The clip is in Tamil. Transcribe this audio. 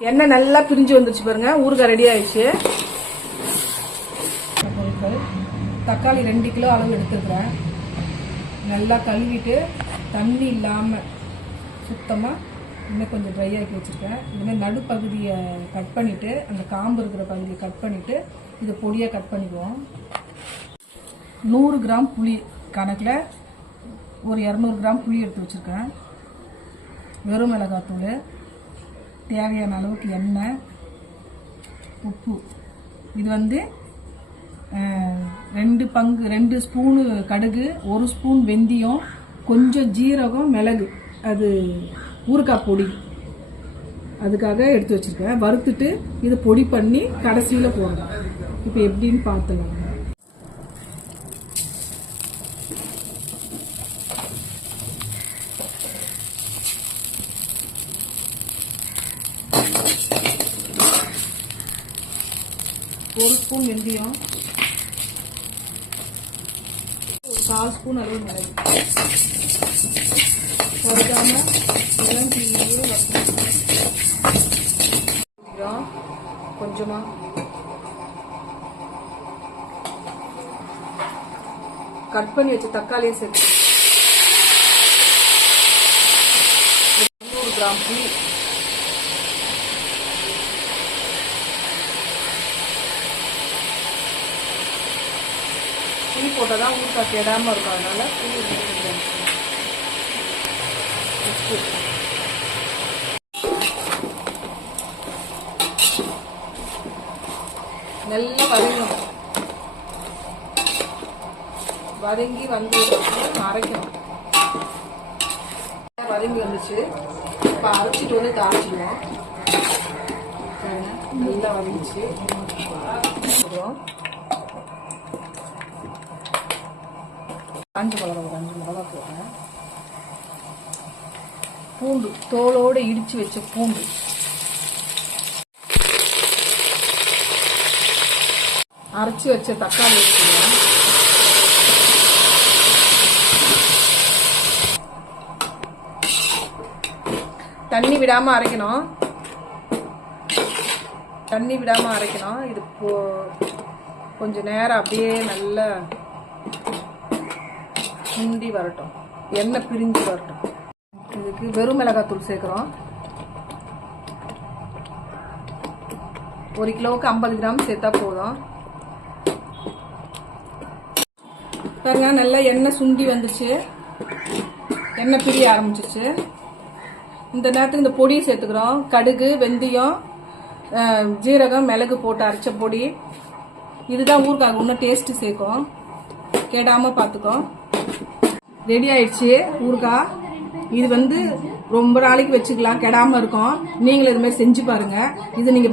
எண்ணெய் நல்லா பிரிஞ்சு வந்துருச்சு பாருங்க. ஊறுகாய் ரெடி ஆயிடுச்சு. பொருட்கள் தக்காளி 2 கிலோ அளவு எடுத்துக்கிறேன். நல்லா கழுவிட்டு தண்ணி இல்லாமல் சுத்தமாக இன்னும் கொஞ்சம் ட்ரை ஆக்கி வச்சுருக்கேன். இதுமாதிரி நடுப்பகுதியை கட் பண்ணிவிட்டு அந்த காம்பு இருக்கிற பகுதியை கட் பண்ணிவிட்டு இதை பொடியாக கட் பண்ணிக்குவோம். 100 கிராம் புளி கணக்கில் ஒரு 200 கிராம் புளி எடுத்து வச்சுருக்கேன். வெறும் மிளகாத்தூள், தேவையான அளவுக்கு எண்ணெய், உப்பு. இது 2 ஸ்பூனு கடுகு, 1 ஸ்பூன் வெந்தயம், கொஞ்சம் ஜீரகம், மிளகு, அது ஊறுகாய் பொடி, அதுக்காக எடுத்து வச்சிருக்கேன். வறுத்துட்டு இதை பொடி பண்ணி கடைசியில் போடணும். இப்போ எப்படின்னு பார்த்துலாம். ஒரு ஸ்பூன் வெந்தயம், 1/4 ஸ்பூன் அளவு மிளகு, வறுக்காம இதெல்லாம் தீயே வறுக்கிறோம். கொஞ்சமா கட் பண்ணி வச்ச தக்காளியை சேர்த்து 100 கிராம் புளி, புளி போட்டால் தான் ஊறுகாய் கெடாமல் இருக்கும். அதனால புளி உப்பு, நல்லா வதங்கணும். வதங்கி வந்து அரைக்கணும். வதங்கி வந்துச்சு. இப்போ அரைச்சிட்டு வந்து தாளிச்சிடுவோம். நல்லா வதங்கிச்சு. காஞ்ச மிளகா ஒரு 5 மிளகா போடுறேன். பூண்டு, தோலோடு இடிச்சு வச்ச பூண்டு, அரைச்சி வச்ச தக்காளி வச்சுக்கலாம். தண்ணி விடாம அரைக்கணும். இது கொஞ்ச நேரம் அப்படியே நல்லா சுண்டி வரட்டும், எண்ணெய் பிரிஞ்சு வரட்டும். இதுக்கு வெறும் மிளகாத்தூள் சேர்க்குறோம். 1 கிலோவுக்கு 50 கிராம் சேர்த்தா போதும். பாருங்க, நல்லா எண்ணெய் சுண்டி வந்துச்சு, எண்ணெய் பிரிய ஆரம்பிச்சிருச்சு. இந்த நேரத்துக்கு இந்த பொடியை சேர்த்துக்கிறோம். கடுகு, வெந்தயம், ஜீரகம், மிளகு போட்டு அரைச்ச பொடி. இதுதான் ஊறுகாய் இன்னும் டேஸ்ட் சேர்க்கும், கெடாம பார்த்துக்கோ. ரெடி ஆயிடுச்சு ஊறுகாய். இது ரொம்ப நாளைக்கு வச்சுக்கலாம், கெடாம இருக்கும். நீங்களும் இது மாதிரி செஞ்சு பாருங்க. இது நீங்க